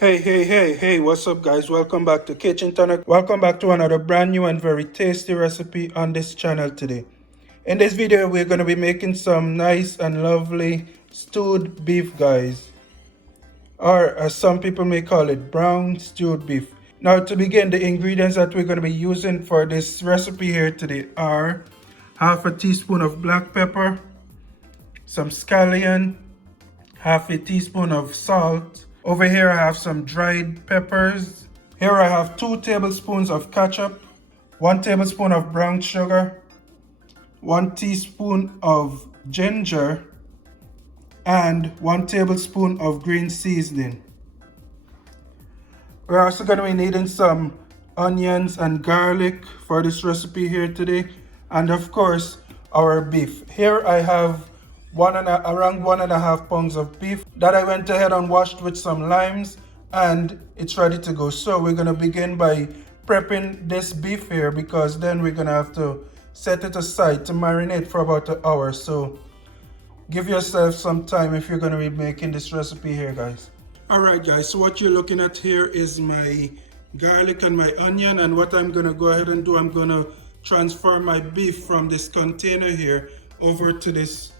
Hey, what's up guys? Welcome back to Kitchen Tonic. Welcome back to another brand new and very tasty recipe on this channel today. In this video, we're going to be making some nice and lovely stewed beef, guys. Or as some people may call it, brown stewed beef. Now to begin, the ingredients that we're going to be using for this recipe here today are half a teaspoon of black pepper, some scallion, half a teaspoon of salt. Over here I have some dried peppers. Here I have 2 tablespoons of ketchup, 1 tablespoon of brown sugar, 1 teaspoon of ginger, and 1 tablespoon of green seasoning. We're also going to be needing some onions and garlic for this recipe here today, and of course our beef. Here I have around 1.5 pounds of beef that I went ahead and washed with some limes, and it's ready to go. So we're going to begin by prepping this beef here, because then we're going to have to set it aside to marinate for about an hour. So give yourself some time if you're going to be making this recipe here, guys. Alright guys, so what you're looking at here is my garlic and my onion, and what I'm going to go ahead and do, I'm going to transfer my beef from this container here over to this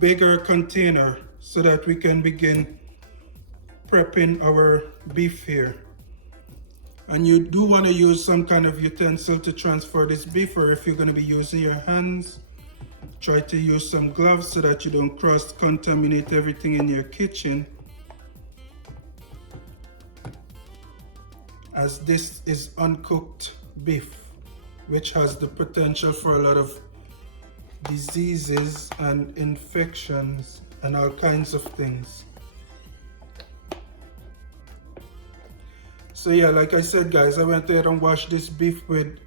bigger container so that we can begin prepping our beef here. And you do want to use some kind of utensil to transfer this beef, or if you're going to be using your hands, try to use some gloves so that you don't cross-contaminate everything in your kitchen, as this is uncooked beef, which has the potential for a lot of diseases and infections and all kinds of things. So yeah, like I said guys, I went ahead and washed this beef with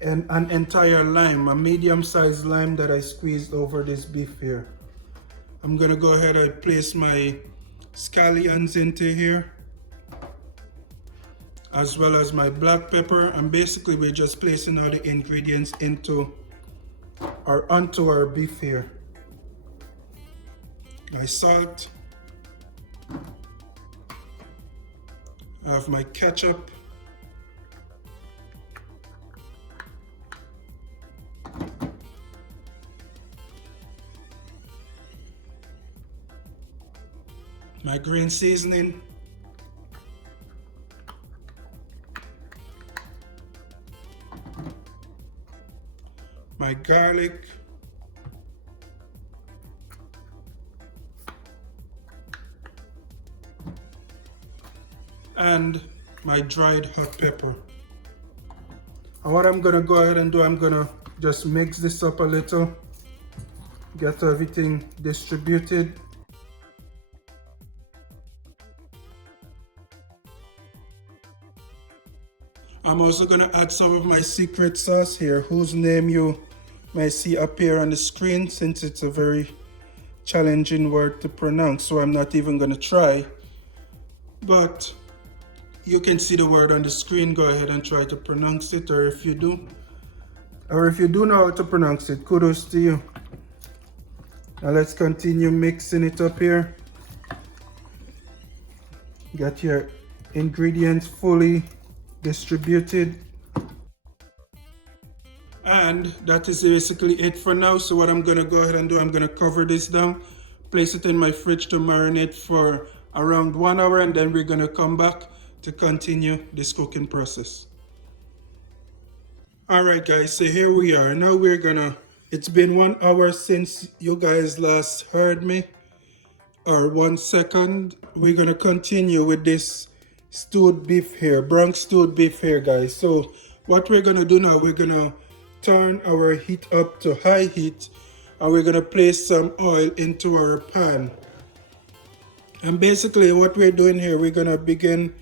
an entire lime, a medium-sized lime that I squeezed over this beef here. I'm gonna go ahead and place my scallions into here, as well as my black pepper, and basically we're just placing all the ingredients onto our beef here. My salt, I have my ketchup, my green seasoning, my garlic, and my dried hot pepper. And what I'm gonna go ahead and do, I'm gonna just mix this up a little, get everything distributed. I'm also gonna add some of my secret sauce here, whose name you may see appear on the screen, since it's a very challenging word to pronounce, so I'm not even gonna try. But you can see the word on the screen, go ahead and try to pronounce it, or if you do know how to pronounce it, kudos to you. Now let's continue mixing it up here. Get your ingredients fully distributed. And that is basically it for now. So what I'm gonna go ahead and do, I'm gonna cover this down, place it in my fridge to marinate for around 1 hour, and then we're gonna come back to continue this cooking process. Alright guys, so here we are. Now it's been 1 hour since you guys last heard me, or 1 second. We're gonna continue with this stewed beef here, brown stewed beef here, guys. So what we're gonna do now, we're gonna turn our heat up to high heat, and we're gonna place some oil into our pan. And basically what we're doing here, we're gonna begin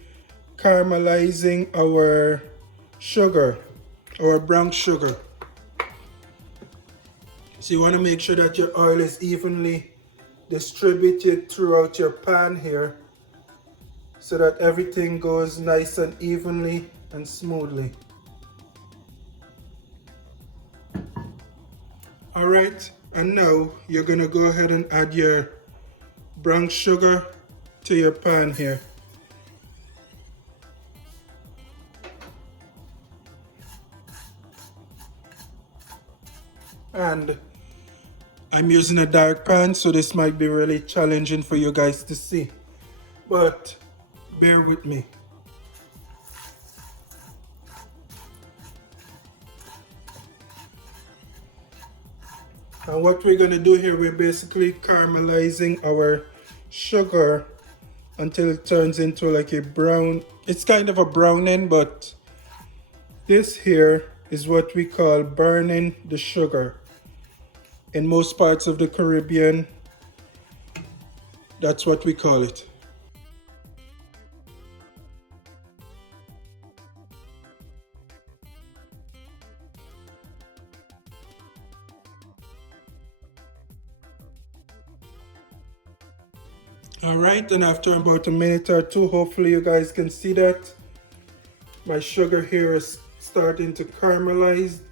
caramelizing our sugar, our brown sugar. So you want to make sure that your oil is evenly distributed throughout your pan here, so that everything goes nice and evenly and smoothly. Alright, and now you're gonna go ahead and add your brown sugar to your pan here. And I'm using a dark pan, so this might be really challenging for you guys to see, but bear with me. And what we're gonna do here, we're basically caramelizing our sugar until it turns into like a brown, it's kind of a browning, but this here is what we call burning the sugar. In most parts of the Caribbean, that's what we call it. Alright, and after about a minute or two, hopefully you guys can see that my sugar here is starting to caramelize.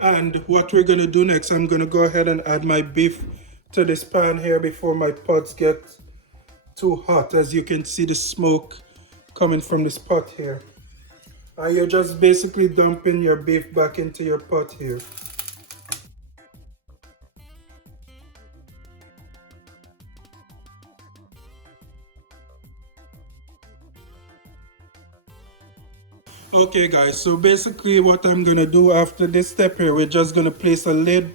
And what we're gonna do next, I'm gonna go ahead and add my beef to this pan here before my pots get too hot. As you can see the smoke coming from this pot here. And you're just basically dumping your beef back into your pot here. Okay guys, so basically what I'm gonna do after this step here, we're just gonna place a lid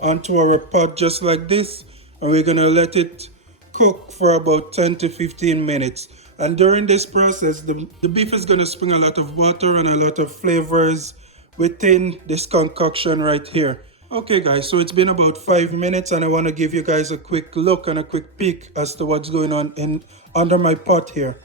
onto our pot just like this, and we're gonna let it cook for about 10 to 15 minutes. And during this process, the beef is gonna spring a lot of water and a lot of flavors within this concoction right here. Okay guys, so it's been about 5 minutes and I wanna give you guys a quick look and a quick peek as to what's going on under my pot here.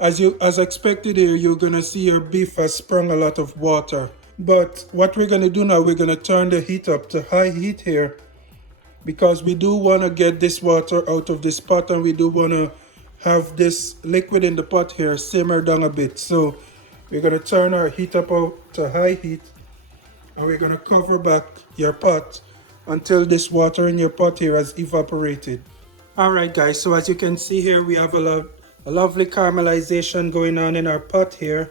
As expected here, you're gonna see your beef has sprung a lot of water. But what we're gonna do now, we're gonna turn the heat up to high heat here, because we do wanna get this water out of this pot, and we do wanna have this liquid in the pot here simmer down a bit. So we're gonna turn our heat up to high heat, and we're gonna cover back your pot until this water in your pot here has evaporated. Alright guys, so as you can see here, we have a lovely caramelization going on in our pot here,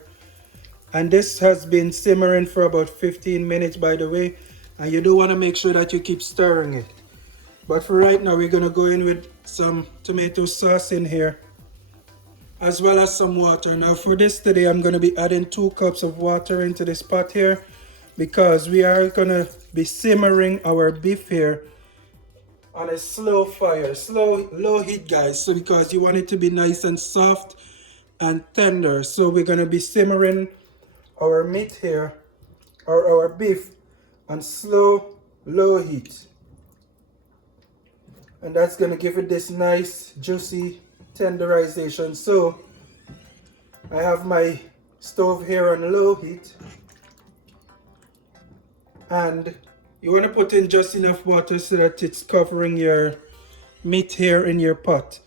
and this has been simmering for about 15 minutes, by the way, and you do want to make sure that you keep stirring it. But for right now, we're going to go in with some tomato sauce in here, as well as some water. Now for this today, I'm going to be adding 2 cups of water into this pot here, because we are going to be simmering our beef here on a slow fire, low heat guys, so because you want it to be nice and soft and tender. So we're going to be simmering our meat here, or our beef, on low heat, and that's going to give it this nice juicy tenderization. So I have my stove here on low heat, and you want to put in just enough water so that it's covering your meat here in your pot.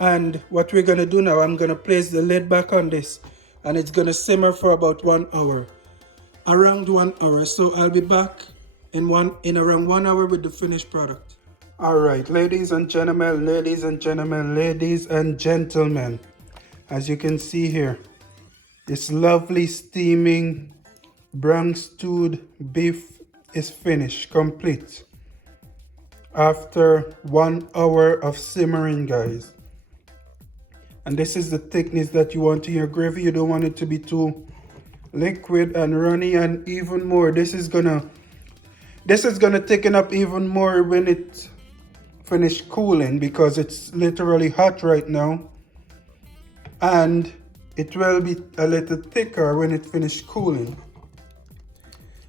And what we're going to do now, I'm going to place the lid back on this, and it's going to simmer for about 1 hour. Around 1 hour. So I'll be back in around 1 hour with the finished product. Alright, ladies and gentlemen, as you can see here, this lovely steaming brown stewed beef is finished, complete, after 1 hour of simmering guys. And this is the thickness that you want in your gravy. You don't want it to be too liquid and runny, and even more, this is gonna thicken up even more when it finished cooling, because it's literally hot right now, and it will be a little thicker when it finished cooling.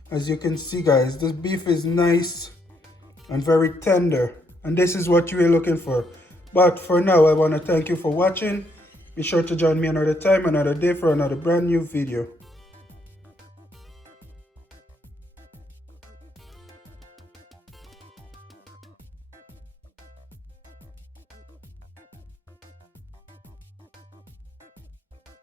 As you can see guys, this beef is nice and very tender, and this is what you are looking for. But for now, I want to thank you for watching. Be sure to join me another time, another day, for another brand new video.